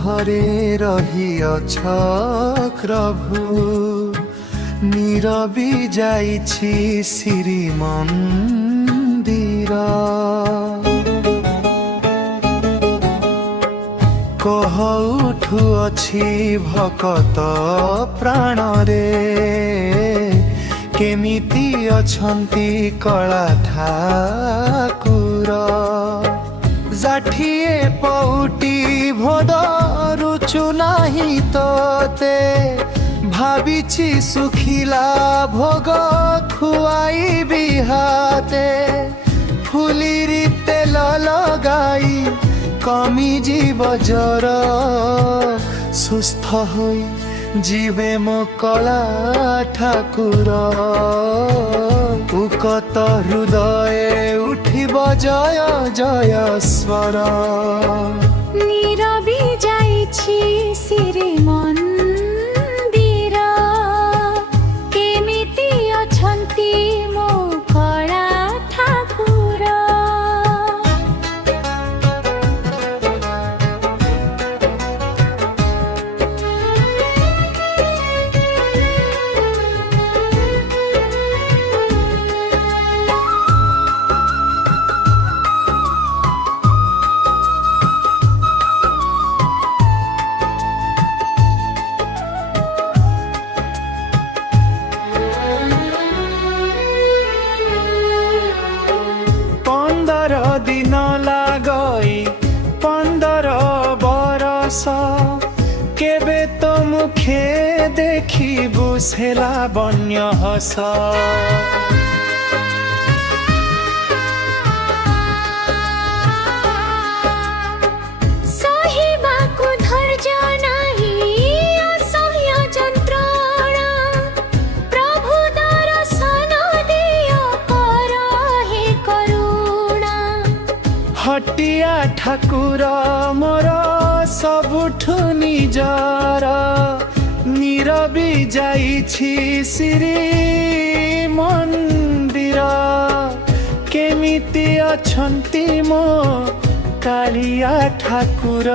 ଘରେ ରହିଅଛ ପ୍ରଭୁ नीरबी जाइछि श्रीमन्दिर कह उठुअछि भकत प्राण रे केमिति अछन्ति कला ठाकुर जाठिए पौटी भोद रुचु नाही तोते भाविछि सुखिला भोग खुआई बिहाते फुलिरी तेल लगाई कमी जीव जर सुस्थ होई जीवे मो कला ठाकुर उकत हृदय उठिब जय जय स्वर नीरबी जाइछि श्रीमन्दिर केमिति अछन्ति मो कला ठाकुर दिन लागई 15 बरस केबे तो मुखे देखी बुझेला बन्य हस सहिबाकु धैर्य नाही असह्य जन्त्रणा प्रभु दर्शन दिय कर हे करुणा हटिया ठाकुर मोर सबुठु निजर नीरबी जाइछि श्रीमन्दिर केमिति अछन्ति मो कालिया ठाकुर।